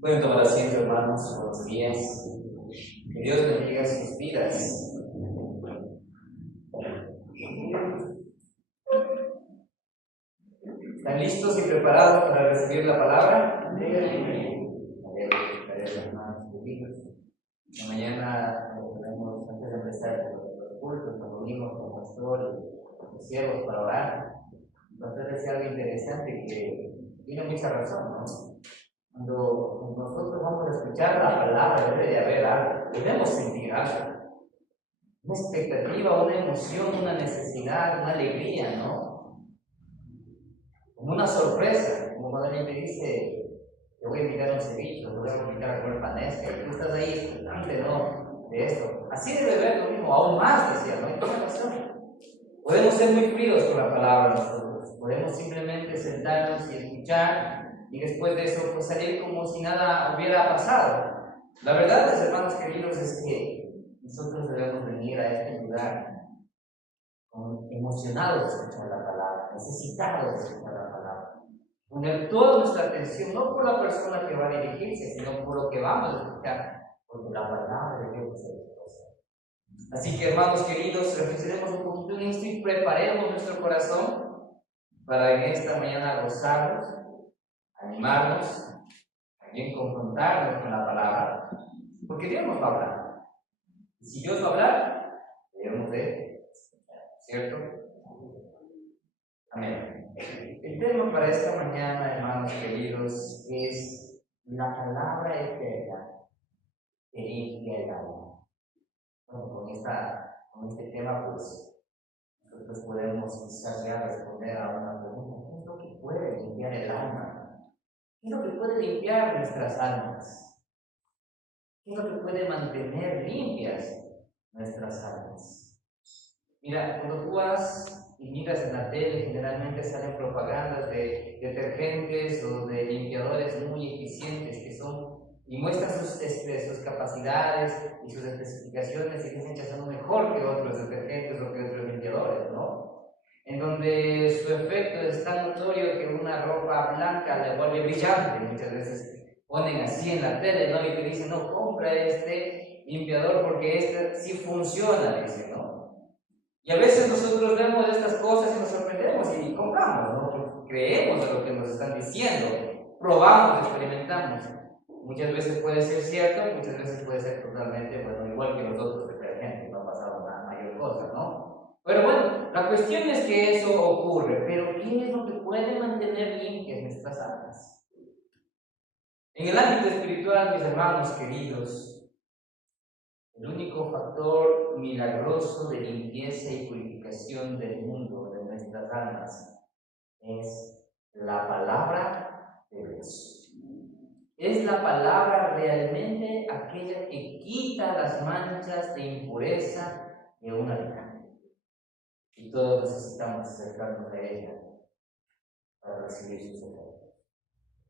Pueden tomar asiento, hermanos, buenos días. Que Dios bendiga sus vidas. ¿Están listos y preparados para recibir la palabra? Esta mañana, antes de empezar los cultos, nos reunimos con el pastor y los siervos para orar. El pastor decía algo interesante que tiene mucha razón, ¿no? Cuando nosotros vamos a escuchar la palabra, debe de haber algo, debemos sentir algo. Una expectativa, una emoción, una necesidad, una alegría, ¿no? Como una sorpresa, como cuando alguien me dice, te voy a invitar a un ceviche, te voy a invitar a comer panesca, y tú estás ahí expectante, ¿no? De esto. Así debe ver lo mismo, aún más, decía, ¿no? Y tiene razón. Podemos ser muy fríos con la palabra nosotros, podemos simplemente sentarnos y escuchar, y después de eso, pues salir como si nada hubiera pasado. La verdad, mis hermanos queridos, es que nosotros debemos venir a este lugar emocionados de escuchar la palabra, necesitados de escuchar la palabra, poner toda nuestra atención no por la persona que va a dirigirse, sino por lo que vamos a escuchar, porque la palabra de Dios es poderosa. Así que, hermanos queridos, reflexionemos un poquito en esto y preparemos nuestro corazón para en esta mañana gozarnos, animarnos, también confrontarnos con la palabra, porque Dios nos va a hablar. Y si Dios va a hablar, debemos de escuchar, ¿cierto? Amén. El tema para esta mañana, hermanos queridos, es la palabra eterna que limpia el alma. Bueno, con este tema, pues, nosotros podemos quizás ya responder a una pregunta: ¿qué es lo que puede limpiar el alma? ¿Qué es lo que puede limpiar nuestras almas? ¿Qué es lo que puede mantener limpias nuestras almas? Mira, cuando tú vas y miras en la tele, generalmente salen propagandas de detergentes o de limpiadores muy eficientes que son, y muestran sus capacidades y sus especificaciones, y dicen que son mejor que otros detergentes o que otros limpiadores, ¿no? En donde su efecto es tan notorio que una ropa blanca le vuelve brillante. Muchas veces ponen así en la tele, ¿no? Y te dicen, no, compra este limpiador porque este sí funciona, dicen, ¿no? Y a veces nosotros vemos estas cosas y nos sorprendemos y compramos, ¿no? Porque creemos en lo que nos están diciendo, probamos, experimentamos. Muchas veces puede ser cierto, muchas veces puede ser totalmente, bueno, igual que los otros detergentes, no ha pasado una mayor cosa, ¿no? Pero bueno, la cuestión es que eso ocurre, pero ¿qué es lo que puede mantener limpias nuestras almas? En el ámbito espiritual, mis hermanos queridos, el único factor milagroso de limpieza y purificación del mundo, de nuestras almas, es la palabra de Dios. Es la palabra realmente aquella que quita las manchas de impureza de un habitante. Y todos necesitamos acercarnos a ella para recibir sus efectos.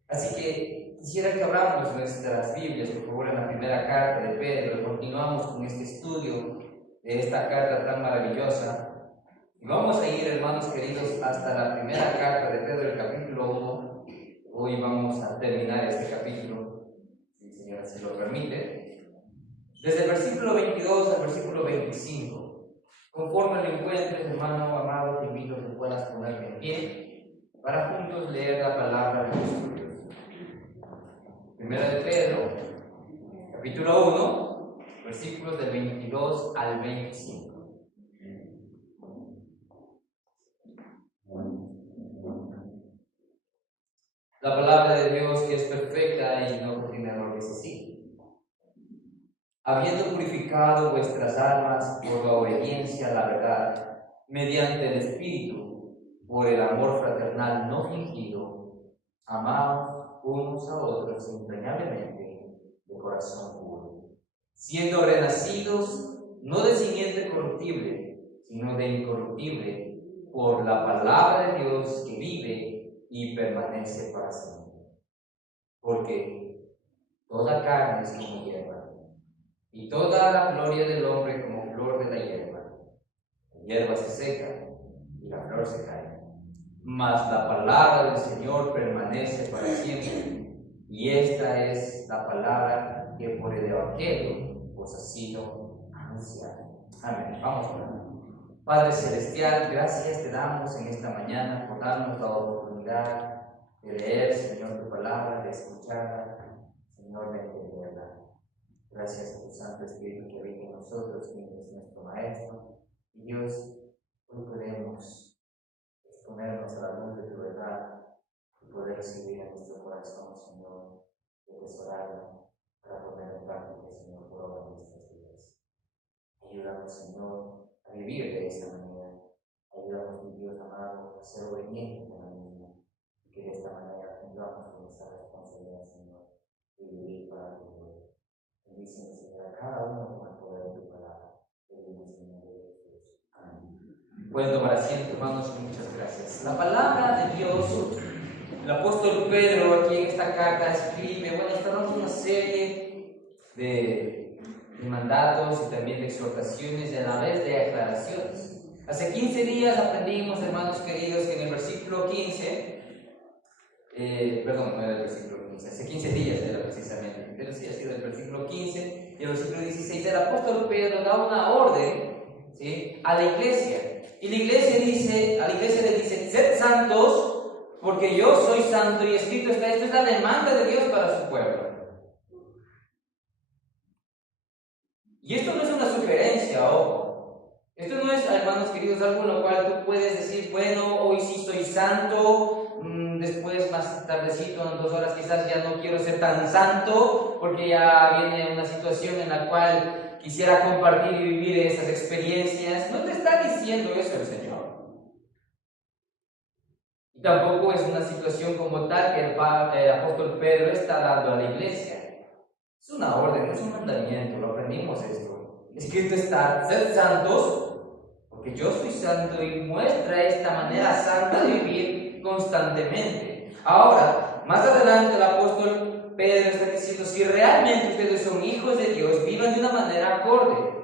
Así que quisiera que abramos nuestras Biblias, por favor, en la primera carta de Pedro. Continuamos con este estudio de esta carta tan maravillosa. Y vamos a ir, hermanos queridos, hasta la primera carta de Pedro, el capítulo 1. Hoy vamos a terminar este capítulo, si el Señor así lo permite. Desde el versículo 22 al versículo 25. Conforme lo encuentres, hermano amado, te invito a que puedas ponerte en pie para juntos leer la palabra de nuestro Dios. Primera de Pedro, capítulo 1, versículos del 22 al 25. La palabra de Dios, que es perfecta y no contiene error, dice así: habiendo purificado vuestras almas por la obediencia a la verdad, mediante el Espíritu, por el amor fraternal no fingido, amaos unos a otros entrañablemente de corazón puro, siendo renacidos no de simiente corruptible, sino de incorruptible, por la palabra de Dios que vive y permanece para siempre. Porque toda carne es como hierba, y toda la gloria del hombre como flor de la hierba. La hierba se seca y la flor se cae, mas la palabra del Señor permanece para siempre. Y esta es la palabra que por el Evangelio os ha sido anunciada. Amén. Vamos a orar. Padre Celestial, gracias te damos en esta mañana por darnos la oportunidad de leer, Señor, tu palabra, de escucharla, Señor, de entenderla. Gracias a tu Santo Espíritu que vive en nosotros, quien es nuestro Maestro. Y Dios, hoy podemos exponernos a la luz de tu verdad y poder recibir en nuestro corazón, Señor, y atesorarlo para poner en práctica, Señor, por obra de nuestras vidas. Ayúdanos, Señor, a vivir de esa manera. Ayúdanos, mi Dios amado, a ser obedientes a la misma. Y que de esta manera cumplamos con esa responsabilidad, Señor, de vivir para tu gloria. Bendice, Señor, a cada uno con el poder de tu palabra. Pedimos en el nombre de Jesús. Amén. Pueden tomar asiento, hermanos, y muchas gracias. La palabra de Dios, el apóstol Pedro aquí en esta carta escribe, está dando una serie de mandatos y también de exhortaciones y a la vez de aclaraciones. Hace 15 días aprendimos, hermanos queridos, que en el versículo 15, no era el versículo 15, hace 15 días era precisamente, pero sí ha sido el versículo 15 y el versículo 16, el apóstol Pedro da una orden, ¿sí?, a la iglesia. Y la iglesia le dice, sed santos, porque yo soy santo, y escrito está, esto es la demanda de Dios para su pueblo. Y esto no es una sugerencia, ojo. Esto no es, hermanos queridos, algo en lo cual tú puedes decir, bueno, hoy sí estoy santo, después más tardecito, en 2 horas quizás ya no quiero ser tan santo, porque ya viene una situación en la cual quisiera compartir y vivir esas experiencias. No te está diciendo eso el Señor. Y tampoco es una situación como tal que el apóstol Pedro está dando a la iglesia. Es una orden, es un mandamiento, lo aprendimos esto. Escrito está, sed santos, porque yo soy santo, y muestra esta manera santa de vivir constantemente. Ahora, más adelante el apóstol Pedro está diciendo, si realmente ustedes son hijos de Dios, vivan de una manera acorde.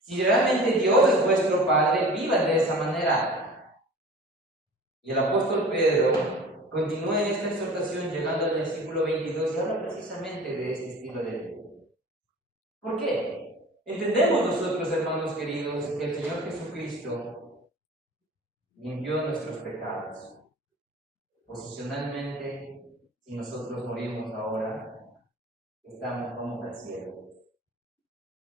Si realmente Dios es vuestro Padre, vivan de esa manera. Y el apóstol Pedro continúa en esta exhortación llegando al versículo 22 y habla precisamente de este estilo de vida. ¿Por qué? Entendemos nosotros, hermanos queridos, que el Señor Jesucristo limpió nuestros pecados. Posicionalmente, si nosotros morimos ahora, vamos al cielo,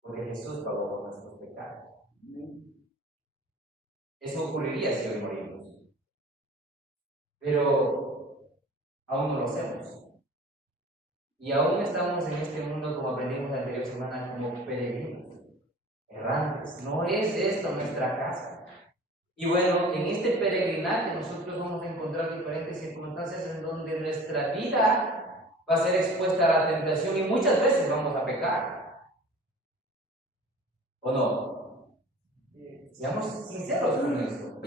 porque Jesús pagó por nuestros pecados. Eso ocurriría si hoy morimos. Pero aún no lo hacemos. Y aún estamos en este mundo, como aprendimos la anterior semana, como peregrinos, errantes. No es esto nuestra casa. Y bueno, en este peregrinaje nosotros vamos a encontrar diferentes circunstancias en donde nuestra vida va a ser expuesta a la tentación y muchas veces vamos a pecar. ¿O no? Seamos sinceros con esto.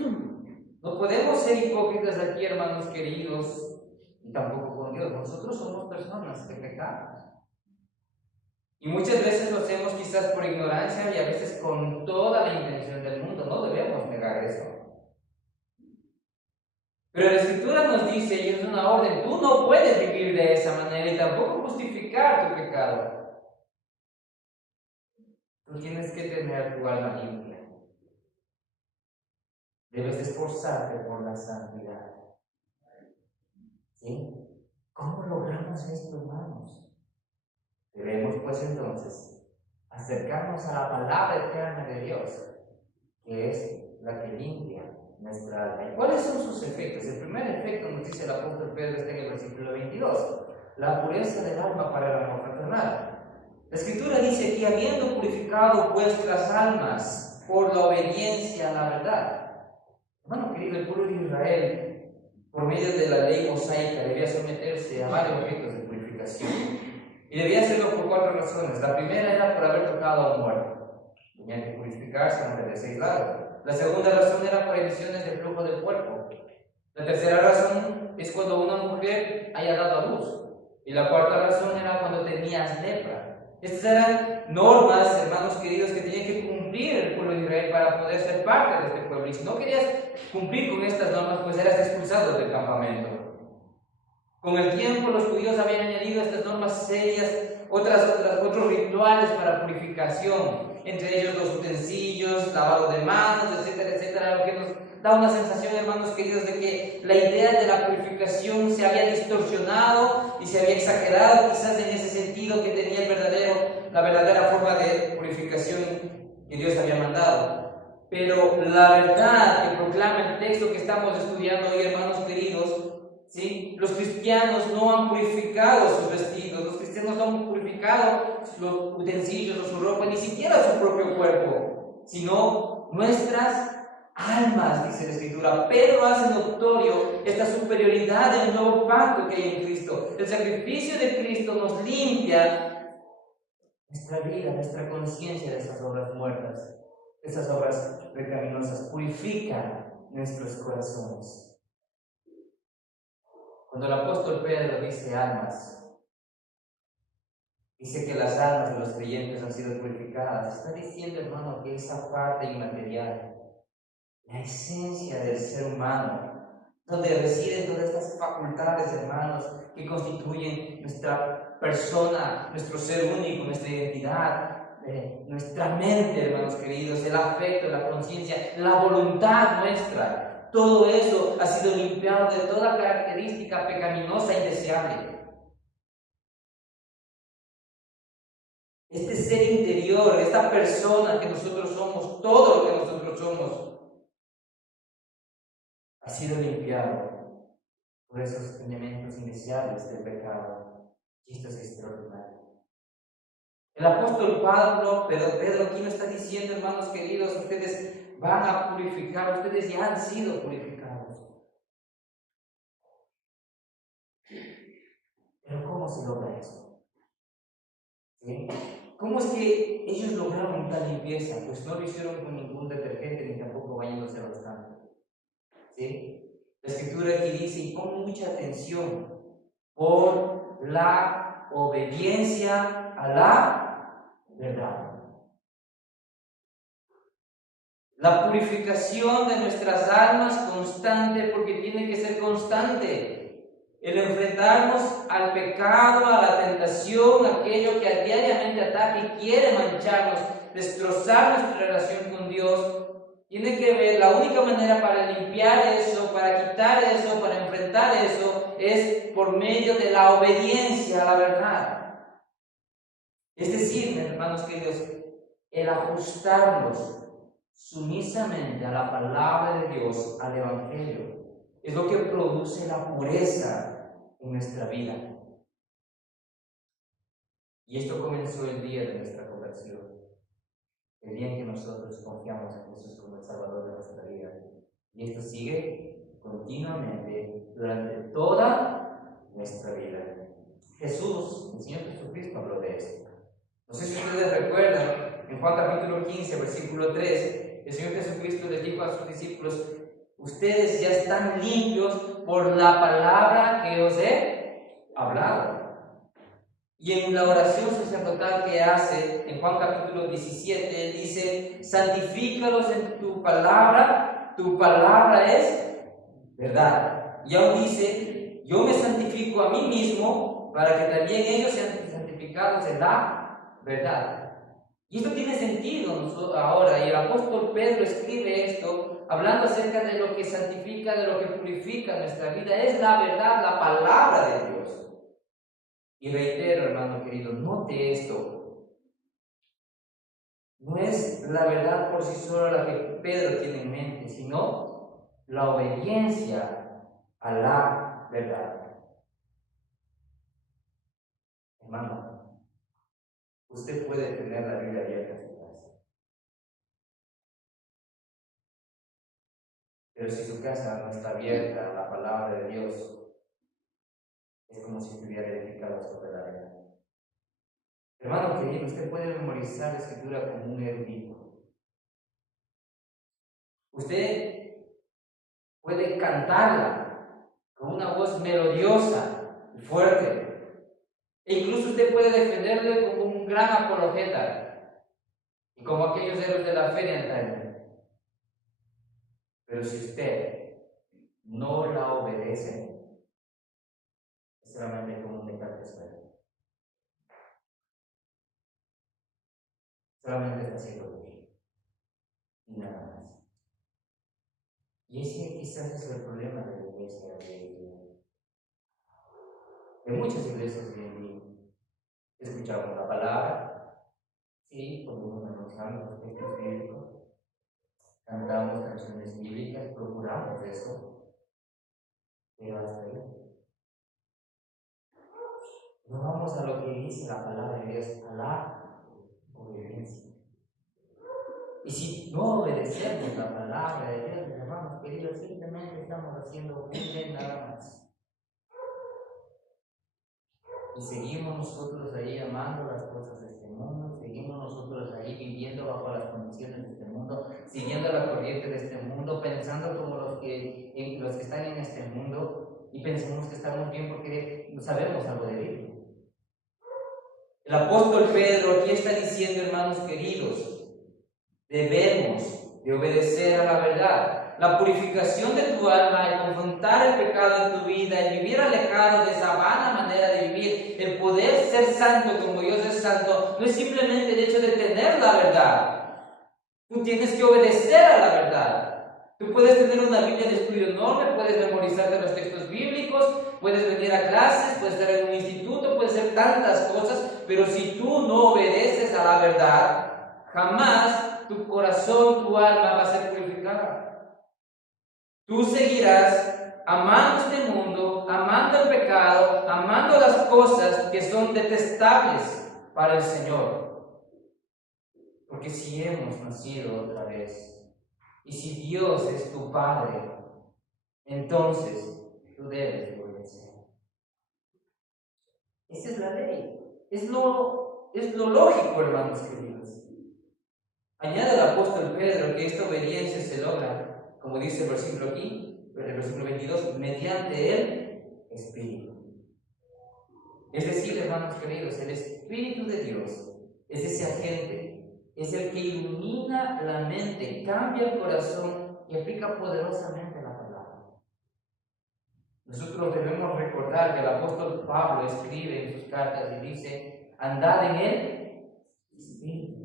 No podemos ser hipócritas aquí, hermanos queridos, y tampoco con Dios. Nosotros somos personas que pecamos. Y muchas veces lo hacemos quizás por ignorancia y a veces con toda la intención del mundo. No debemos negar eso. Pero la Escritura nos dice, y es una orden, tú no puedes vivir de esa manera y tampoco justificar tu pecado. Tú tienes que tener tu alma limpia. Debes esforzarte por la santidad. ¿Sí? ¿Cómo logramos esto, hermanos? Debemos, pues, entonces, acercarnos a la palabra eterna de Dios, que es la que limpia nuestra alma. ¿Y cuáles son sus efectos? El primer efecto, nos dice el apóstol Pedro, está en el versículo 22, la pureza del alma para el amor fraternal. La Escritura dice que habiendo purificado vuestras almas por la obediencia a la verdad. Hermano querido, el pueblo de Israel, por medio de la ley mosaica, debía someterse a varios ritos de purificación. Y debía hacerlo por 4 razones. La primera era por haber tocado a un muerto. Tenían que purificarse ante 6 lados. La segunda razón era por emisiones de flujo del cuerpo. La tercera razón es cuando una mujer haya dado a luz. Y la cuarta razón era cuando tenías lepra. Estas eran normas, hermanos queridos, que tenía que cumplir el pueblo de Israel para poder ser parte de este pueblo. Y si no querías cumplir con estas normas, pues eras expulsado del campamento. Con el tiempo los judíos habían añadido a estas normas serias otros rituales para purificación, entre ellos los utensilios, lavado de manos, etcétera, etcétera, lo que nos da una sensación, hermanos queridos, de que la idea de la purificación se había distorsionado y se había exagerado, quizás en ese sentido que tenía la verdadera forma de purificación que Dios había mandado. Pero la verdad que proclama el texto que estamos estudiando hoy, hermanos queridos, ¿sí? Los cristianos no han purificado sus vestidos, los cristianos no han purificado los utensilios o su ropa, ni siquiera su propio cuerpo, sino nuestras almas, dice la Escritura. Pedro hace notorio esta superioridad del nuevo pacto que hay en Cristo. El sacrificio de Cristo nos limpia nuestra vida, nuestra conciencia de esas obras muertas, de esas obras pecaminosas, purifica nuestros corazones. Cuando el apóstol Pedro dice almas, dice que las almas de los creyentes han sido purificadas, está diciendo, hermano, que esa parte inmaterial, la esencia del ser humano, donde residen todas estas facultades, hermanos, que constituyen nuestra persona, nuestro ser único, nuestra identidad, nuestra mente, hermanos queridos, el afecto, la conciencia, la voluntad nuestra. Todo eso ha sido limpiado de toda característica pecaminosa e indeseable. Este ser interior, esta persona que nosotros somos, todo lo que nosotros somos, ha sido limpiado por esos elementos indeseables del pecado. Y esto es extraordinario. El apóstol Pedro aquí nos está diciendo, hermanos queridos, ustedes van a purificar, ustedes ya han sido purificados. Pero ¿cómo se logra eso? ¿Sí? ¿Cómo es que ellos lograron tal limpieza? Pues no lo hicieron con ningún detergente ni tampoco bañándose bastante. ¿Sí? La Escritura aquí dice, y pon mucha atención, por la obediencia a la verdad. La purificación de nuestras almas constante, porque tiene que ser constante. El enfrentarnos al pecado, a la tentación, aquello que diariamente ataca y quiere mancharnos, destrozar nuestra relación con Dios, tiene que ver, la única manera para limpiar eso, para quitar eso, para enfrentar eso, es por medio de la obediencia a la verdad. Es decir, hermanos queridos, el ajustarnos sumisamente a la palabra de Dios, al Evangelio, es lo que produce la pureza en nuestra vida. Y esto comenzó el día de nuestra conversión, el día en que nosotros confiamos en Jesús como el Salvador de nuestra vida. Y esto sigue continuamente durante toda nuestra vida. Jesús, el Señor Jesucristo, habló de esto. No sé si ustedes recuerdan, en Juan capítulo 15, versículo 3, el Señor Jesucristo les dijo a sus discípulos, ustedes ya están limpios por la palabra que os he hablado. Y en la oración sacerdotal que hace en Juan capítulo 17, él dice, santifícalos en tu palabra es verdad. Y aún dice, yo me santifico a mí mismo para que también ellos sean santificados en la verdad. Y esto tiene sentido ahora, y el apóstol Pedro escribe esto hablando acerca de lo que santifica, de lo que purifica nuestra vida. Es la verdad, la palabra de Dios. Y reitero, hermano querido, note esto. No es la verdad por sí sola la que Pedro tiene en mente, sino la obediencia a la verdad. Hermano, usted puede tener la Biblia abierta en su casa, pero si su casa no está abierta a la palabra de Dios, es como si estuviera edificado sobre la arena. Hermano querido, usted puede memorizar la Escritura como un erudito. Usted puede cantarla con una voz melodiosa y fuerte. E incluso usted puede defenderle como un gran apologeta y como aquellos héroes de la fe de antaño. Pero si usted no la obedece, solamente comunicarte suerte. Solamente está haciendo bien. Y nada más. Y ese quizás es el problema de la iglesia de hoy en día. En muchas iglesias hoy en día escuchamos la palabra, sí, como nos anunciamos los textos bíblicos, cantamos canciones bíblicas, procuramos eso, pero hasta ahí. No vamos a lo que dice la palabra de Dios, a la obediencia. Y si no obedecemos la palabra de Dios, mis hermanos queridos, simplemente estamos haciendo un bien nada más. Y seguimos nosotros ahí amando las cosas de este mundo, seguimos nosotros ahí viviendo bajo las condiciones de este mundo, siguiendo la corriente de este mundo, pensando como los que están en este mundo, y pensamos que estamos bien porque no sabemos algo de Dios. El apóstol Pedro aquí está diciendo, hermanos queridos, debemos de obedecer a la verdad. La purificación de tu alma, el confrontar el pecado en tu vida, el vivir alejado de esa vana manera de vivir, el poder ser santo como Dios es santo, no es simplemente el hecho de tener la verdad. Tú tienes que obedecer a la verdad. Tú puedes tener una Biblia de estudio enorme, puedes memorizarte los textos bíblicos, puedes venir a clases, puedes estar en un instituto, puedes hacer tantas cosas, pero si tú no obedeces a la verdad, jamás tu corazón, tu alma va a ser purificada. Tú seguirás amando este mundo, amando el pecado, amando las cosas que son detestables para el Señor. Porque si hemos nacido otra vez, y si Dios es tu Padre, entonces tú debes obedecer. Esa es la ley. Es lo lógico, hermanos queridos. Añade el apóstol Pedro que esta obediencia se logra, como dice el versículo aquí, el versículo 22, mediante el Espíritu. Es decir, hermanos queridos, el Espíritu de Dios es ese agente, es el que ilumina la mente, cambia el corazón y aplica poderosamente la palabra. Nosotros debemos recordar que el apóstol Pablo escribe en sus cartas y dice, andad en el Espíritu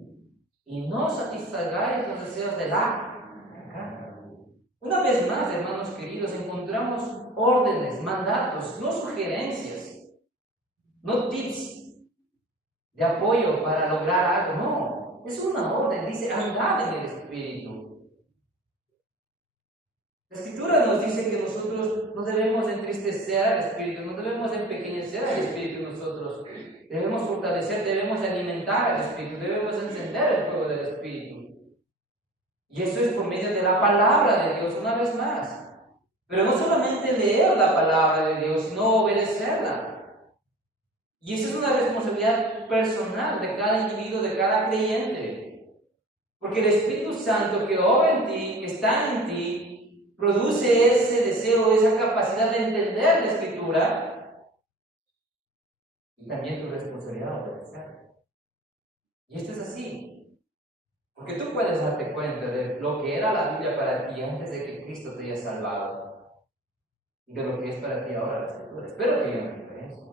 y no satisfagáis los deseos de la carne. Una vez más, hermanos queridos, encontramos órdenes, mandatos, no sugerencias, no tips de apoyo para lograr algo, no. Es una orden, dice, andad en el Espíritu. La Escritura nos dice que nosotros no debemos entristecer al Espíritu, no debemos empequeñecer al Espíritu nosotros. Debemos fortalecer, debemos alimentar al Espíritu, debemos encender el fuego del Espíritu. Y eso es por medio de la palabra de Dios, una vez más. Pero no solamente leer la palabra de Dios, sino obedecerla. Y esa es una responsabilidad personal de cada individuo, de cada creyente. Porque el Espíritu Santo que obra en ti, que está en ti, produce ese deseo, esa capacidad de entender la Escritura. Y también tu responsabilidad de obedecer. Y esto es así. Porque tú puedes darte cuenta de lo que era la Biblia para ti antes de que Cristo te haya salvado. Y de lo que es para ti ahora la Escritura. Espero que haya una diferencia.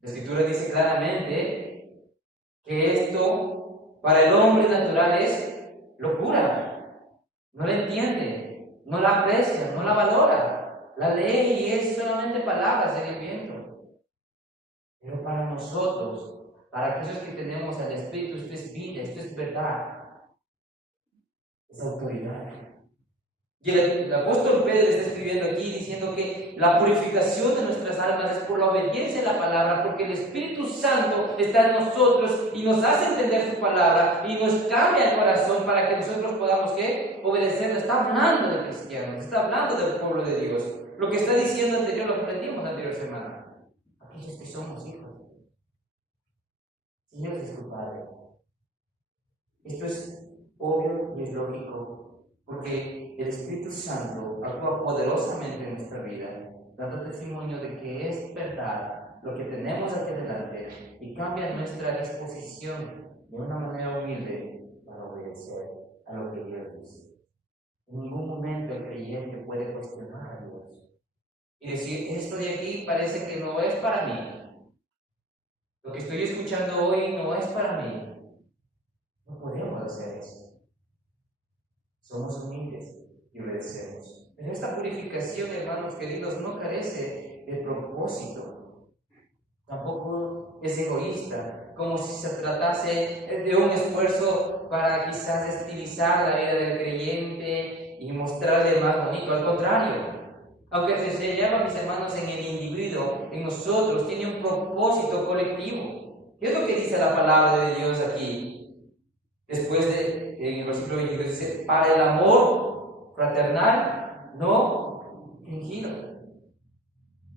La Escritura dice claramente que esto para el hombre natural es locura. No la entiende, no la aprecia, no la valora. La lee y es solamente palabras en el viento. Pero para nosotros, para aquellos que tenemos al Espíritu, esto es vida, esto es verdad, es autoridad. Y el apóstol Pedro está escribiendo aquí diciendo que la purificación de nuestras almas es por la obediencia a la palabra, porque el Espíritu Santo está en nosotros y nos hace entender su palabra y nos cambia el corazón para que nosotros podamos ¿qué? Obedecerlo. Está hablando de cristianos, está hablando del pueblo de Dios. Lo que está diciendo anterior lo aprendimos la anterior semana. Aquellos que somos hijos. Dios es tu Padre. Esto es obvio y es lógico. Porque el Espíritu Santo actúa poderosamente en nuestra vida, dando testimonio de que es verdad lo que tenemos aquí delante y cambia nuestra disposición de una manera humilde para obedecer a lo que Dios dice. En ningún momento el creyente puede cuestionar a Dios. y decir, esto de aquí parece que no es para mí. Lo que estoy escuchando hoy no es para mí. No podemos hacer eso. Somos humildes y obedecemos. Pero esta purificación, hermanos queridos, no carece de propósito. Tampoco es egoísta, como si se tratase de un esfuerzo para quizás estilizar la vida del creyente y mostrarle más bonito. Al contrario, aunque se llama, mis hermanos, en el individuo, en nosotros, tiene un propósito colectivo. ¿Qué es lo que dice la palabra de Dios aquí? Después en el versículo 22 dice, para el amor fraternal no fingido.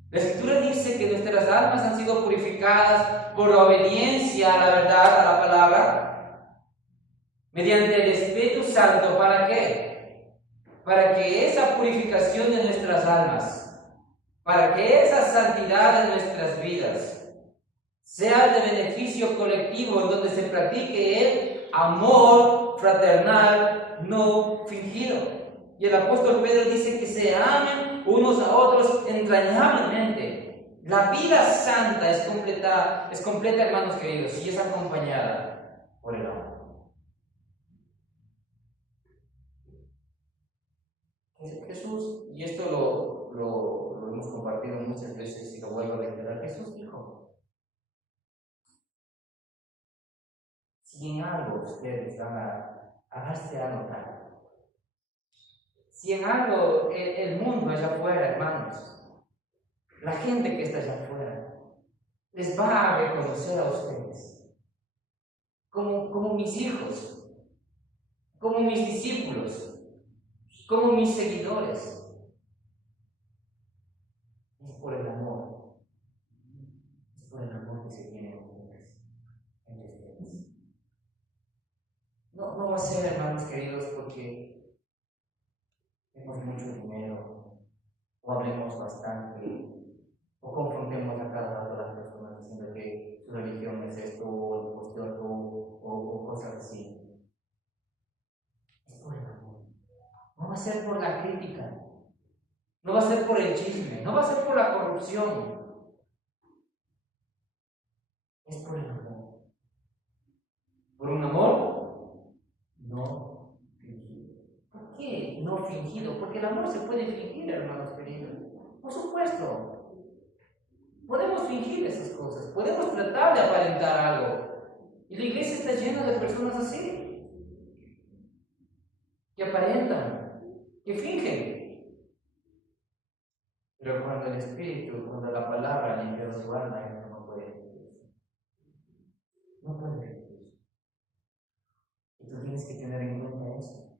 La Escritura dice que nuestras almas han sido purificadas por la obediencia a la verdad, a la palabra, mediante el Espíritu Santo. ¿Para qué? Para que esa purificación de nuestras almas, para que esa santidad de nuestras vidas sea de beneficio colectivo, en donde se practique el amor fraternal no fingido. Y el apóstol Pedro dice que se amen unos a otros entrañablemente. La vida santa es completa, hermanos queridos, y es acompañada por el amor. Jesús, y esto lo hemos compartido muchas veces y lo vuelvo a reiterar, Jesús dijo, si en algo ustedes van a darse a notar, si en algo el mundo allá afuera, hermanos, la gente que está allá afuera, les va a reconocer a ustedes como mis hijos, como mis discípulos, como mis seguidores. Es por el amor. Es por el amor que se tiene entre ustedes. No va a ser, hermanos queridos, porque tenemos mucho dinero, o hablemos bastante, o confrontemos a cada rato a las personas diciendo que su religión es esto, o esto, o cosas así. Es por el amor. No va a ser por la crítica, no va a ser por el chisme, no va a ser por la corrupción. Es por el amor. Por un amor no fingido. ¿Por qué no fingido? Porque el amor se puede fingir, hermanos queridos. Por supuesto. Podemos fingir esas cosas, podemos tratar de aparentar algo. Y la iglesia está llena de personas así, que aparentan, que fingen. Pero cuando el Espíritu, cuando la palabra limpia su alma, eso no puede fingir. No puede fingir. Y tú tienes que tener en cuenta eso.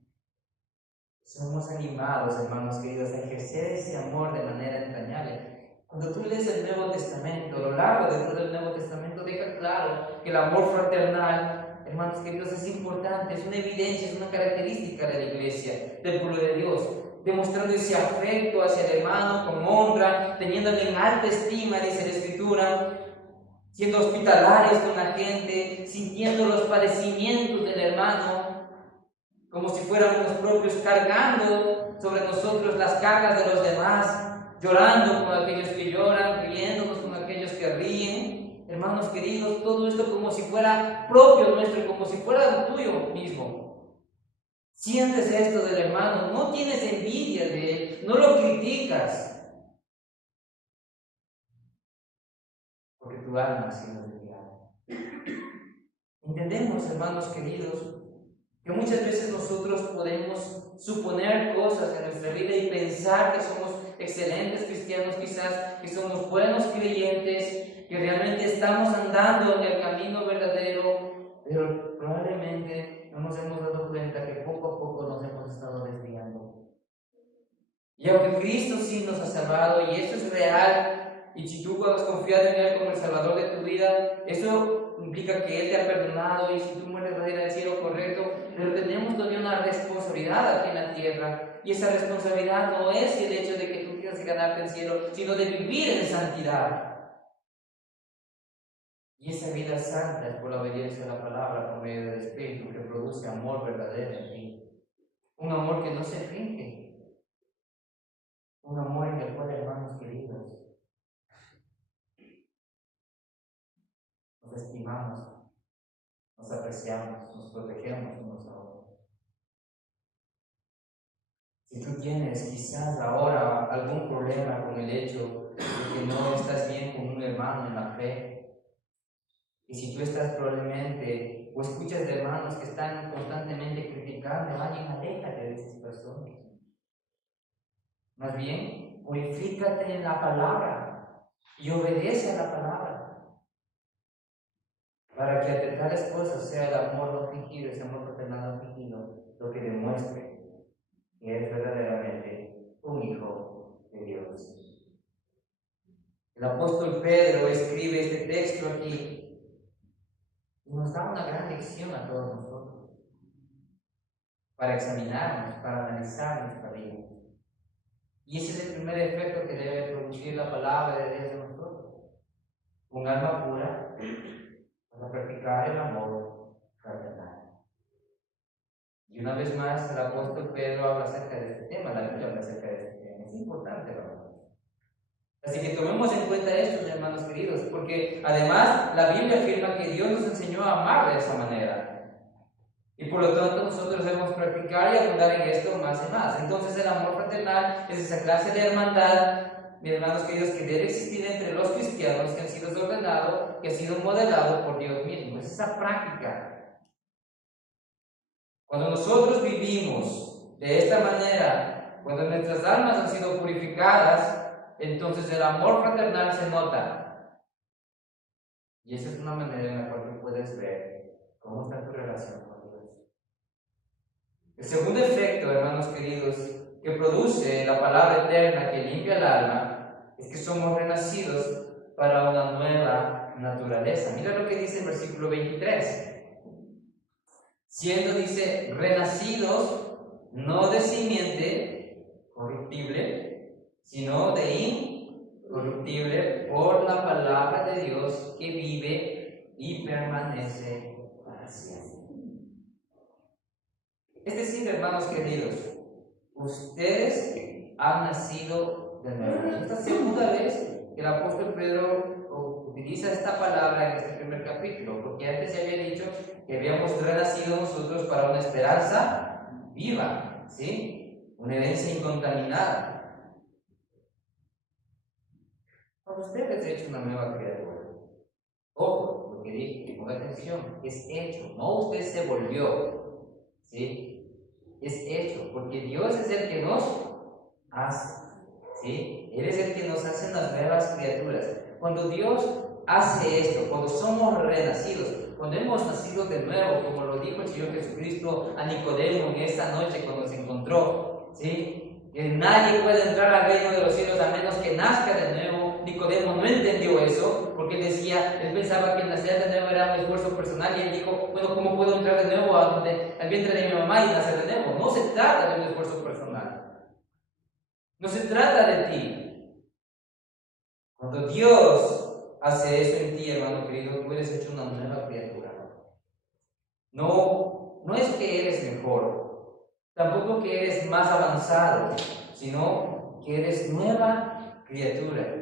Somos animados, hermanos queridos, a ejercer ese amor de manera entrañable. Cuando tú lees el Nuevo Testamento, a lo largo de todo el Nuevo Testamento, deja claro que el amor fraternal, hermanos queridos, es importante, es una evidencia, es una característica de la iglesia, del pueblo de Dios, demostrando ese afecto hacia el hermano con honra, teniéndole en alta estima, dice la Escritura, siendo hospitalarios con la gente, sintiendo los padecimientos del hermano, como si fuéramos los propios, cargando sobre nosotros las cargas de los demás, llorando con aquellos que lloran, riéndonos con aquellos que ríen. Hermanos queridos, todo esto como si fuera propio nuestro, como si fuera tuyo mismo. Sientes esto del hermano, no tienes envidia de él, no lo criticas, porque tu alma ha sido desviada. Entendemos, hermanos queridos, que muchas veces nosotros podemos suponer cosas en nuestra vida y pensar que somos excelentes cristianos, quizás que somos buenos creyentes, que realmente estamos andando en el camino verdadero, pero probablemente no nos hemos dado cuenta que poco a poco nos hemos estado desviando. Y aunque Cristo sí nos ha salvado, y eso es real, y si tú has confiado en Él como el Salvador de tu vida, eso implica que Él te ha perdonado, y si tú mueres vas a ir al cielo, correcto, pero tenemos todavía una responsabilidad aquí en la tierra, y esa responsabilidad no es el hecho de que tú tienes que ganarte el cielo, sino de vivir en santidad. Y esa vida santa es por la obediencia a la palabra por medio del Espíritu, que produce amor verdadero en ti. Un amor que no se finge. Un amor en el cual, hermanos queridos, nos estimamos, nos apreciamos, nos protegemos unos a otros. Si tú tienes quizás ahora algún problema con el hecho de que no estás bien con un hermano en la fe, y si tú estás probablemente o escuchas de hermanos que están constantemente criticando a alguien, aléjate de esas personas. Más bien, purifícate en la palabra y obedece a la palabra, para que ante tales cosas sea el amor no fingido, ese amor fraternal no fingido, lo que demuestre que es verdaderamente un hijo de Dios. El apóstol Pedro escribe este texto aquí y nos da una gran lección a todos nosotros para examinarnos, para analizar nuestra vida. Y ese es el primer efecto que debe producir la palabra de Dios en nosotros. Un alma pura para practicar el amor fraternal. Y una vez más, el apóstol Pedro habla acerca de este tema, la Biblia habla acerca de este tema. Es importante, ¿verdad? Así que tomemos en cuenta esto, hermanos queridos, porque además la Biblia afirma que Dios nos enseñó a amar de esa manera. Y por lo tanto nosotros debemos practicar y abundar en esto más y más. Entonces el amor fraternal es esa clase de hermandad, mis hermanos queridos, que debe existir entre los cristianos, que han sido ordenados, que ha sido modelado por Dios mismo. Es esa práctica. Cuando nosotros vivimos de esta manera, cuando nuestras almas han sido purificadas, entonces el amor fraternal se nota. Y esa es una manera en la cual tú puedes ver cómo está tu relación con Dios. El segundo efecto, hermanos queridos, que produce la palabra eterna que limpia el alma, es que somos renacidos para una nueva naturaleza. Mira lo que dice el versículo 23. Siendo, dice, renacidos no de simiente corruptible, sino de incorruptible por la palabra de Dios que vive y permanece para siempre. Es decir, hermanos queridos, ustedes han nacido de nuevo. Esta segunda vez que el apóstol Pedro utiliza esta palabra en este primer capítulo, porque antes se había dicho que habíamos renacido nosotros para una esperanza viva, ¿sí? Una herencia incontaminada. Para ustedes he hecho una nueva criatura. Ojo, lo que dije, ponga atención, es hecho, no usted se volvió, ¿sí? Es hecho, porque Dios es el que nos hace, ¿sí? Él es el que nos hace las nuevas criaturas. Cuando Dios hace esto, cuando somos renacidos, cuando hemos nacido de nuevo, como lo dijo el Señor Jesucristo a Nicodemo en esta noche cuando se encontró, ¿sí? Que nadie puede entrar al reino de los cielos a menos que nazca de nuevo. Nicodemo no entendió eso, porque él pensaba que nacer de nuevo era un esfuerzo personal, y él dijo, bueno, ¿cómo puedo entrar de nuevo al vientre de mi mamá y nacer de nuevo? No se trata de un esfuerzo personal, no se trata de ti. Cuando Dios hace eso en ti, hermano querido, tú eres hecho una nueva criatura. No es que eres mejor, tampoco que eres más avanzado, sino que eres nueva criatura.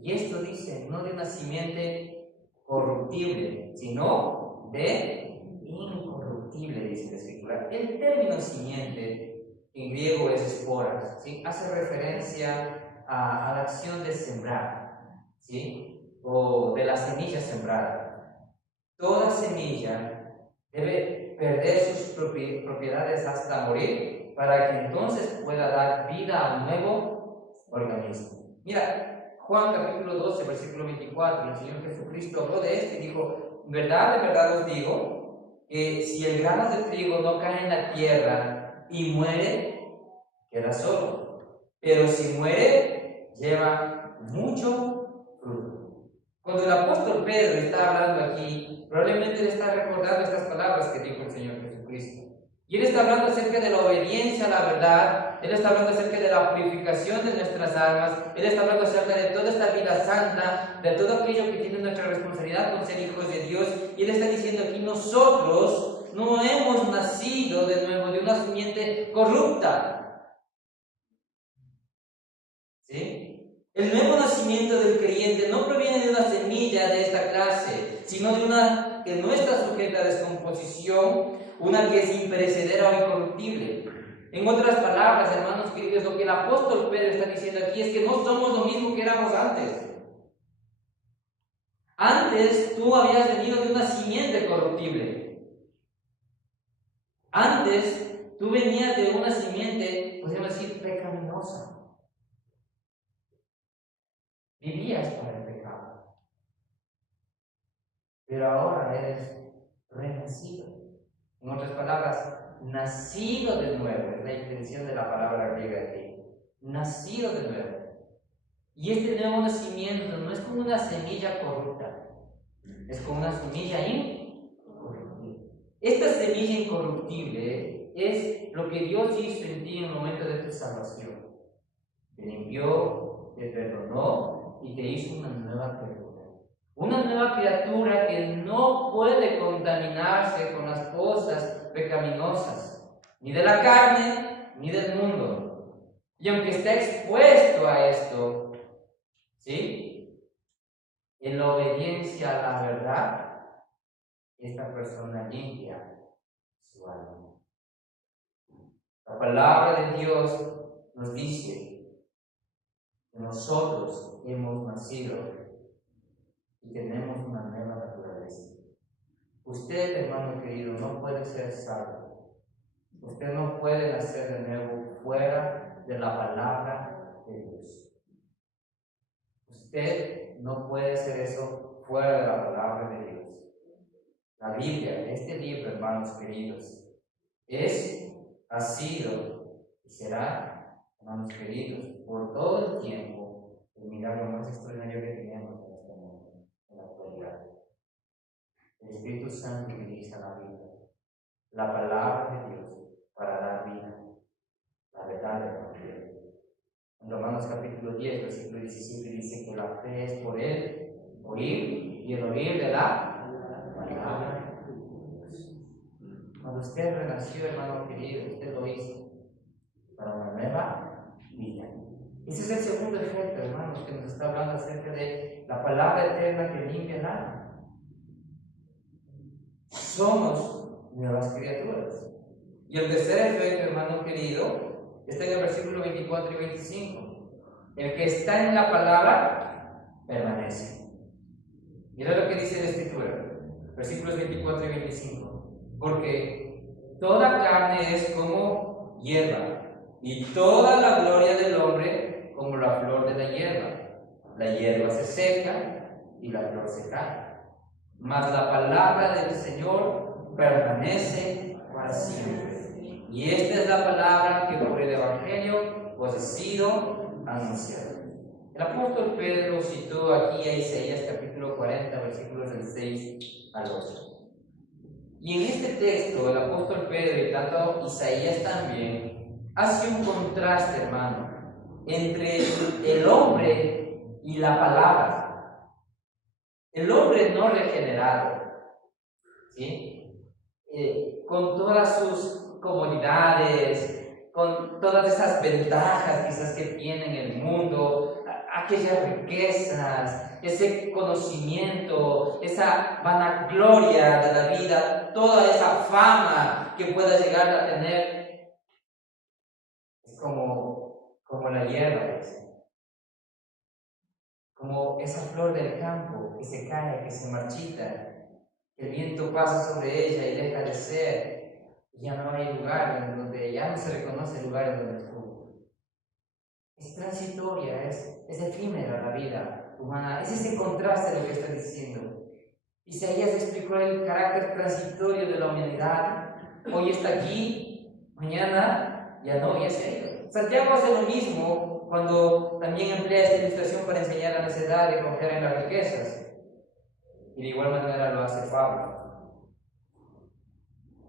Y esto dice, no de una simiente corruptible, sino de incorruptible, dice la Escritura. El término simiente en griego es esporas, ¿sí? Hace referencia a la acción de sembrar, ¿sí? O de la semilla sembrada. Toda semilla debe perder sus propiedades hasta morir para que entonces pueda dar vida a un nuevo organismo. Mira, Juan capítulo 12, versículo 24, el Señor Jesucristo habló de esto y dijo, de verdad os digo, que si el grano de trigo no cae en la tierra y muere, queda solo, pero si muere, lleva mucho fruto. Cuando el apóstol Pedro está hablando aquí, probablemente le está recordando estas palabras que dijo el Señor Jesucristo. Y él está hablando acerca de la obediencia a la verdad, él está hablando acerca de la purificación de nuestras almas, él está hablando acerca de toda esta vida santa, de todo aquello que tiene nuestra responsabilidad con ser hijos de Dios, y él está diciendo aquí, nosotros no hemos nacido de nuevo de una simiente corrupta, ¿sí? El nuevo nacimiento del creyente no proviene de una semilla de esta clase, sino de una que no está sujeta a descomposición, una que es imperecedera o incorruptible. En otras palabras, hermanos queridos, lo que el apóstol Pedro está diciendo aquí es que no somos lo mismo que éramos antes. Antes tú habías venido de una simiente corruptible. Antes tú venías de una simiente, podríamos decir, pecaminosa. Vivías para el pecado. Pero ahora eres renacido. En otras palabras, nacido de nuevo. Es la intención de la palabra griega aquí. Nacido de nuevo. Y este nuevo nacimiento no es como una semilla corrupta. Es como una semilla incorruptible. Esta semilla incorruptible es lo que Dios hizo en ti en el momento de tu salvación. Te limpió, te perdonó y te hizo una nueva criatura. Una nueva criatura que no puede contaminarse con las cosas pecaminosas, ni de la carne, ni del mundo. Y aunque esté expuesto a esto, ¿sí? En la obediencia a la verdad, esta persona limpia su alma. La palabra de Dios nos dice que nosotros hemos nacido y tenemos una nueva naturaleza. Usted, hermano querido, no puede ser salvo. Usted no puede nacer de nuevo fuera de la palabra de Dios. Usted no puede hacer eso fuera de la palabra de Dios. La Biblia, este libro, hermanos queridos, ha sido y será, hermanos queridos, por todo el tiempo, el milagro más extraordinario que tenemos en este mundo, en la actualidad. El Espíritu Santo utiliza la Biblia, la palabra de Dios, para dar vida, la verdad del Evangelio. En Romanos capítulo 10, versículo 17 dice que la fe es por el oír y el oír de la palabra de Dios. Cuando usted renació, hermano querido, usted lo hizo para una nueva vida. Ese es el segundo efecto, hermanos, que nos está hablando acerca de la palabra eterna que limpia el alma. Somos nuevas criaturas. Y el tercer efecto, hermano querido, está en el versículo 24 y 25. El que está en la palabra permanece. Mira lo que dice la Escritura, versículos 24 y 25. Porque toda carne es como hierba, y toda la gloria del hombre como la flor de la hierba. La hierba se seca y la flor se cae, mas la palabra del Señor permanece para siempre. Y esta es la palabra que por el Evangelio os ha sido anunciada. El apóstol Pedro citó aquí a Isaías capítulo 40, versículos del 6 al 8. Y en este texto, el apóstol Pedro, y tanto Isaías también, hace un contraste, hermano, entre el hombre y la palabra. El hombre no regenerado, ¿sí? Con todas sus comodidades, con todas esas ventajas quizás que tiene en el mundo, aquellas riquezas, ese conocimiento, esa vanagloria de la vida, toda esa fama que pueda llegar a tener, es como la hierba, como esa flor del campo que se cae, que se marchita. El viento pasa sobre ella y deja de ser, y ya no hay lugar en donde, ya no se reconoce el lugar en donde estuvo. Es transitoria, es efímera la vida humana, es ese contraste de lo que está diciendo. Isaías explicó el carácter transitorio de la humanidad. Hoy está aquí, mañana ya no, ya se ha ido. Santiago hace lo mismo cuando también emplea esta ilustración para enseñar la necesidad de confiar en las riquezas. Y de igual manera lo hace Pablo.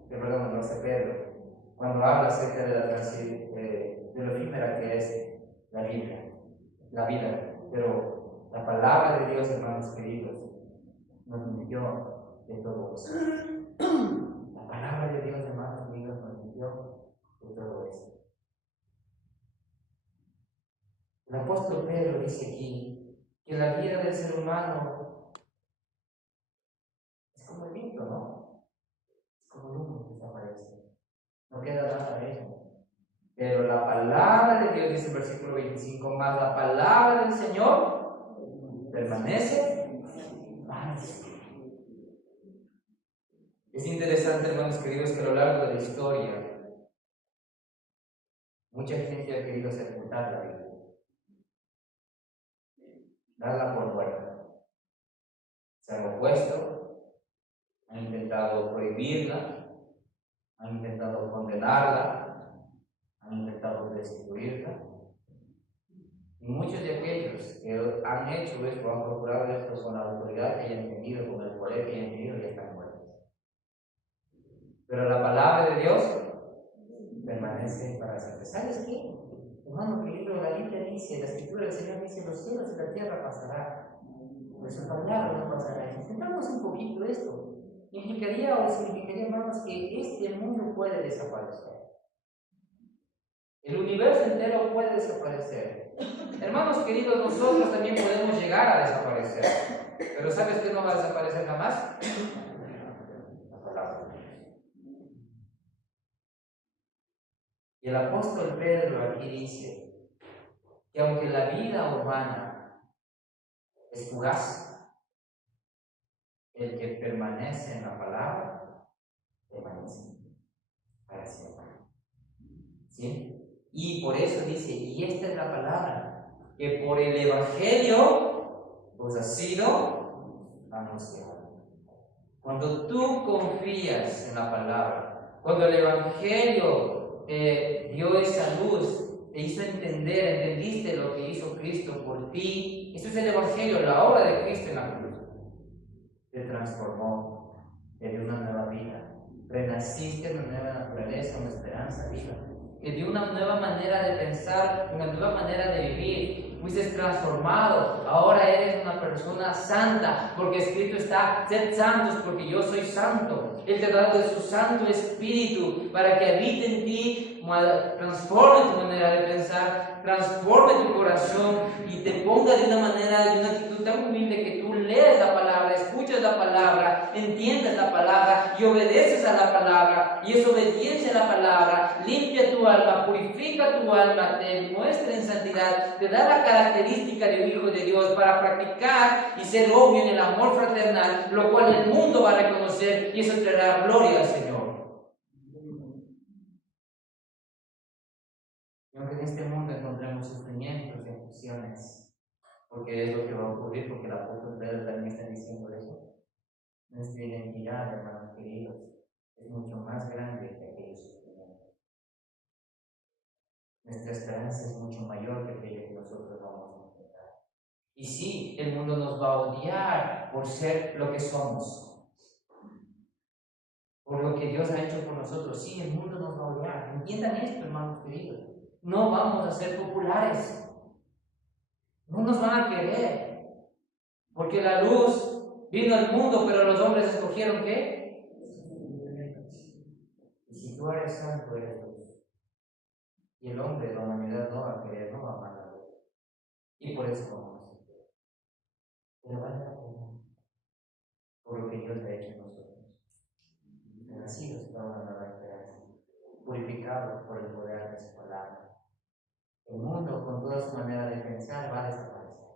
Perdón, lo hace Pedro. Cuando habla acerca de lo efímera que es la vida. Pero la palabra de Dios, hermanos queridos, nos limpió de todo eso. La palabra de Dios, hermanos queridos, nos limpió de todo eso. El apóstol Pedro dice aquí que la vida del ser humano poquito, ¿no? Es como el humo que desaparece. No queda nada de eso. Pero la palabra de Dios, dice el versículo 25, más la palabra del Señor permanece para siempre. Es interesante, hermanos queridos, que a lo largo de la historia, mucha gente ha querido sepultar la Biblia, darla por muerta. Se han opuesto, han intentado prohibirla, han intentado condenarla, han intentado destruirla. Y muchos de aquellos que han hecho esto, han procurado esto con la autoridad que hayan tenido, con el poder que hayan tenido, ya están muertos. Pero la palabra de Dios permanece para siempre. ¿Sabes qué? Hermano querido, la Biblia dice, la Escritura del Señor dice, los cielos y la tierra pasarán, pero su palabra no pasará. Si intentamos un poquito esto, implicaría o significaría, hermanos, que este mundo puede desaparecer. El universo entero puede desaparecer. Hermanos queridos, nosotros también podemos llegar a desaparecer. Pero ¿sabes qué no va a desaparecer jamás? La palabra. Y el apóstol Pedro aquí dice que aunque la vida humana es fugaz, el que permanece en la palabra, permanece para siempre. ¿Sí? Y por eso dice, y esta es la palabra, que por el Evangelio os ha sido anunciada. Cuando tú confías en la palabra, cuando el Evangelio te dio esa luz, te hizo entender, entendiste lo que hizo Cristo por ti, eso es el Evangelio, la obra de Cristo en la cruz, te transformó, te dio una nueva vida, renaciste en una nueva naturaleza, una esperanza viva. Te dio una nueva manera de pensar, una nueva manera de vivir. Fuiste transformado. Ahora eres una persona santa, porque escrito está: sed santos, porque yo soy santo. Él te ha dado de su Santo Espíritu para que habite en ti, transforme tu manera de pensar, transforme tu corazón y te ponga de una manera, de una actitud tan humilde que tú lees la palabra, escuchas la palabra, entiendes la palabra y obedeces a la palabra. Y esa obediencia a la palabra limpia tu alma, purifica tu alma, te muestra en santidad, te da la característica de un hijo de Dios para practicar y ser obvio en el amor fraternal, lo cual el mundo va a reconocer, y eso traerá gloria al Señor. Y aunque en este mundo encontremos sufrimientos y aflicciones, porque es lo que va a ocurrir, porque el apóstol Pedro también está diciendo eso, nuestra identidad, hermanos queridos, es mucho más grande que aquellos sufrimientos. Nuestra esperanza es mucho mayor que aquello que nosotros vamos a enfrentar. Y sí, el mundo nos va a odiar por ser lo que somos, por lo que Dios ha hecho por nosotros. Sí, el mundo nos va a odiar. Entiendan esto, hermanos queridos. No vamos a ser populares. No nos van a querer. Porque la luz vino al mundo, pero los hombres escogieron ¿qué? Y si tú eres santo, eres luz. Y el hombre, la humanidad, no va a querer, no va a amar la luz. Y por eso vamos a hacer. Pero vale la pena. Por lo que Dios ha hecho en nosotros. Nacidos para una nueva esperanza, purificados por el poder de su palabra. El mundo, con toda su manera de pensar, va a desaparecer.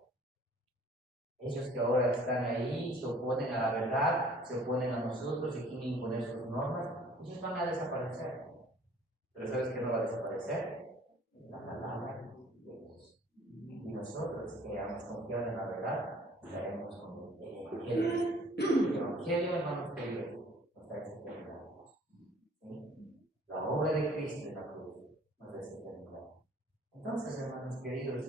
Ellos que ahora están ahí, se oponen a la verdad, se oponen a nosotros y quieren imponer sus normas, ellos van a desaparecer. Pero ¿sabes qué no va a desaparecer? La palabra de Dios. Y nosotros que hemos confiado en la verdad, estaremos con el Evangelio. El Evangelio, hermanos queridos, nos da esa eternidad. ¿Sí? La obra de Cristo en la cruz nos da esa eternidad. Entonces, hermanos queridos,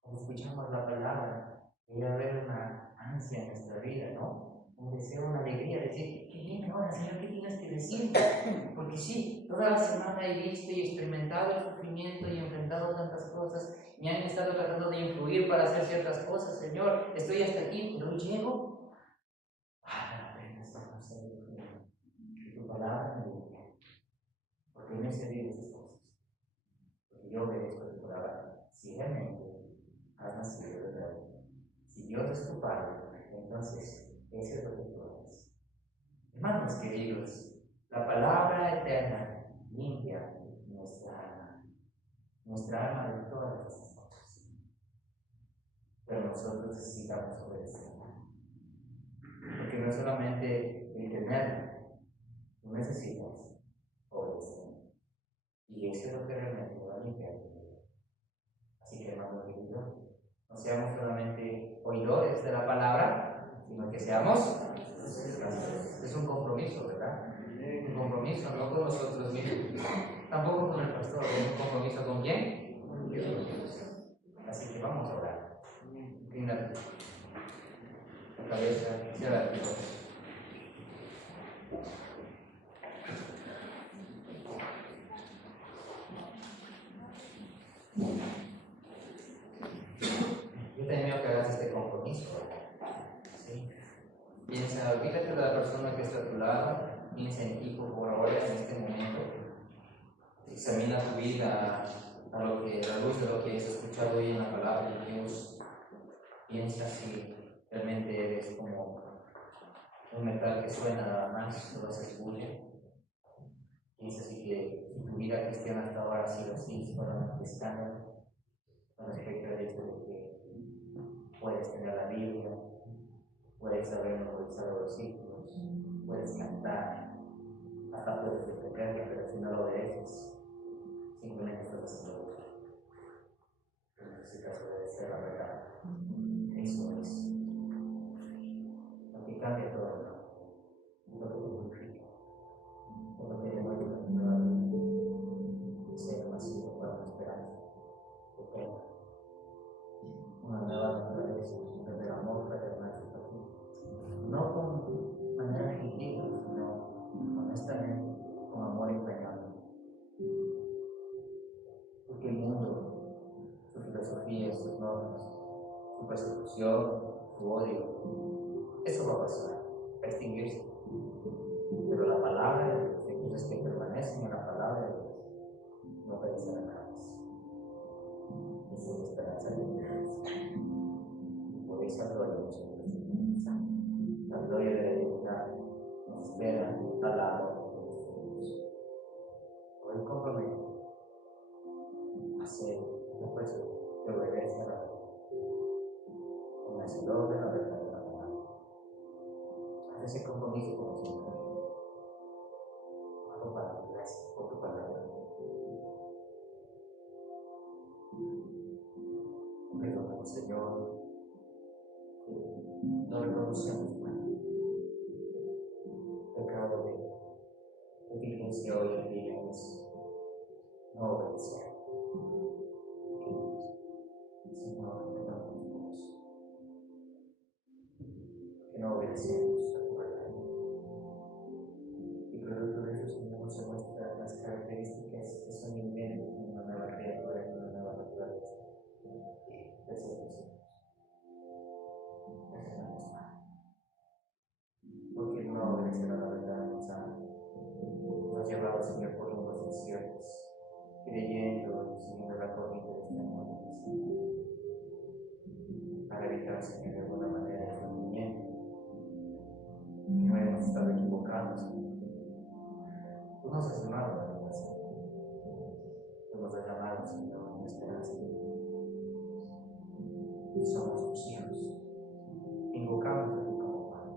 cuando escuchamos la palabra, debe haber una ansia en nuestra vida, ¿no? Un deseo, una alegría, decir, qué bien ahora, Señor, ¿qué tienes que decir? Porque sí, toda la semana he visto y experimentado el sufrimiento y enfrentado tantas cosas, me han estado tratando de influir para hacer ciertas cosas, Señor, estoy hasta aquí, pero hoy llego, vale la pena estar con Señor, que tu palabra me limpia, porque no sé vivir esas cosas, porque yo obedezco tu palabra ciegamente, has nacido de nuevo. Si Dios es tu Padre, entonces eso es lo que tú eres. hermanos queridos, la palabra eterna limpia nuestra alma de todas estas cosas. Pero nosotros necesitamos obedecerla. Porque no es solamente el tenerla, tú necesitas obedecerla. Y eso es lo que realmente va a limpiar tu vida. Así que, hermanos queridos, no seamos solamente oidores de la palabra, sino que seamos. Es un compromiso, ¿verdad? Un compromiso, no con nosotros mismos, tampoco con el pastor, es un compromiso con quién? Con Dios. Así que vamos a orar. Inclina la cabeza, cierra tus ojos. Yo te animo a que hagas este compromiso. ¿Sí? Piensa, olvídate de la persona que está a tu lado, piensa en ti por ahora, en este momento. Examina tu vida a la luz de lo que has escuchado hoy en la palabra de Dios. Piensa si realmente eres como un metal que suena nada más, no haces bulla. Piensa si tu vida cristiana hasta ahora ha sido así, solamente estándar, con respecto al hecho de que puedes tener la Biblia, puedes saber memorizar los versículos, puedes cantar, hasta puedes defenderla, pero si no lo obedeces, simplemente estás haciendo bulla. Necesitas obedecer la verdad. Eso es lo que cambia todo, ¿no? Lo que te purifica, lo que te devuelve la nueva vida. Ser vacío para una esperanza eterna, una nueva naturaleza, desde el amor fraternal hacia ti. No con manera fingida, sino honestamente, con amor entrañable. Porque el mundo, su filosofía, sus normas, su persecución, su odio, eso va a pasar, va a extinguirse. Pero la palabra de Dios, aquellos que permanecen en la palabra de Dios, no perecerán jamás. Esa es la esperanza de Dios. Y por esa gloria nosotros tenemos. La gloria de la divinidad nos espera al lado de nuestro Dios. Hoy comprometo a ser una persona que obedece a la verdad, un hacedor de la verdad de la palabra. Haz ese compromiso con el Señor. Padre, gracias por tu palabra. Perdónanos, Señor, no reconocemos mal. Pecado de negligencia hoy en día es no obedecer. Señor, perdónanos que no obedecemos a tu verdad. Y producto de eso, Señor, se muestran las características que son inherentes en una nueva criatura, en una nueva naturaleza. Gracias, Señor. Perdónanos, Padre. Porque no obedecer a la verdad nos ha llevado, Señor, por rumbos inciertos, creyendo, Señor, la corriente de este mundo, para evitar, Señor, de alguna manera el sufrimiento. No hemos estado equivocados, Señor. Tú nos has llamado a la vida, tú nos has llamado, Señor, a una esperanza. Somos tus hijos. Invocamos a ti como Padre.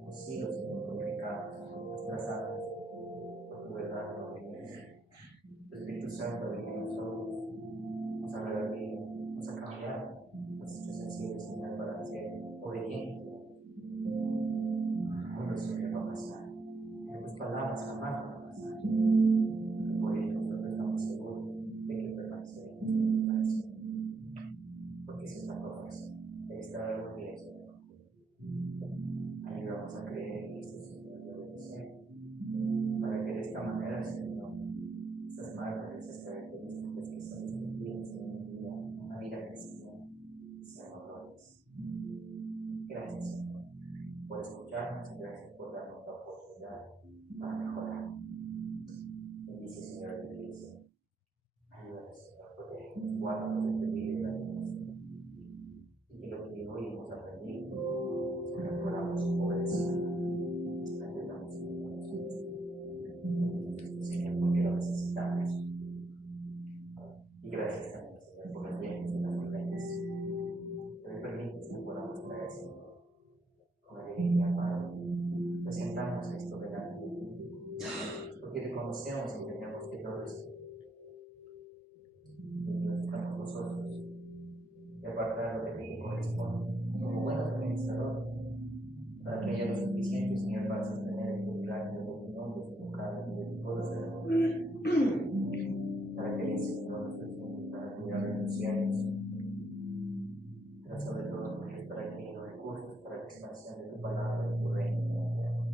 Hemos sido, Señor, purificados en nuestras almas por tu verdad, no venir. Tu Espíritu Santo vive en nosotros, nos ha redarguido, nos ha cambiado, nos ha hecho sensibles, Señor, para ser obedientes. Cuando siempre va a pasar, en tus palabras jamás va a pasar. Y por ello nosotros estamos seguros de que permaneceremos en tu presencia. Porque esa es la promesa de esta obediencia. Ayúdanos a creer en esto, Señor, y obedecer, para que de esta manera, Señor, esas marcas, esas características que son distintivas en una vida cristiana, sean honrosas. Gracias, Señor, por escucharnos y gracias por darnos la oportunidad para mejorar. Bendice, Señor, a tu iglesia. Ayúdanos, Señor, protégenos, guárdanos del peligro y la tentación. Y que lo que hoy hemos aprendido, Señor, podamos obedecer. conocemos y entendemos que todo esto Dios estamos nosotros y apartar lo que te corresponde como buenos administradores para que haya lo suficiente, Señor, para sostener el plan de tu nombre, de tu carne, de tu corazón, para que haya, Señor, lo suficiente para cuidar de los cielos, pero sobre todo, Dios, para que haya los recursos para la expansión de tu palabra, de tu reino en la tierra.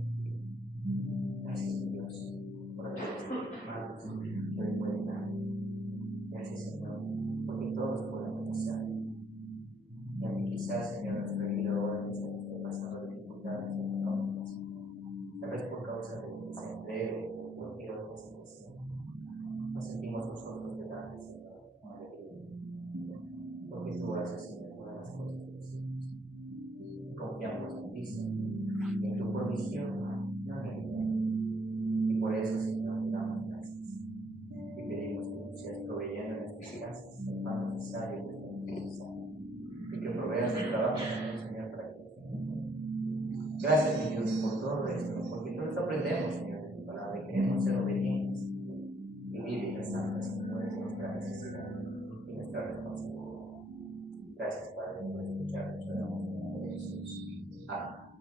Gracias, Dios, por aquellos hermanos que hoy pueden dar. Gracias, Señor, porque todos podemos hacer. Y aunque quizás, Señor, nuestra vida ahora esté pasando dificultades económicas, tal vez por causa del desempleo, cualquier otra situación, nos sentimos nosotros de darle, Señor, con alegría. Porque tú haces, Señor, todas las cosas posibles. Confiamos en ti, Señor, en tu provisión, no en el dinero. Y por eso, Señor, te damos gracias. Y pedimos que tú seas proveyendo nuestras casas, el pan necesario, que estemos necesario. Y que proveas el trabajo también, Señor, para que gracias, mi Dios, por todo esto, porque todo esto aprendemos, Señor.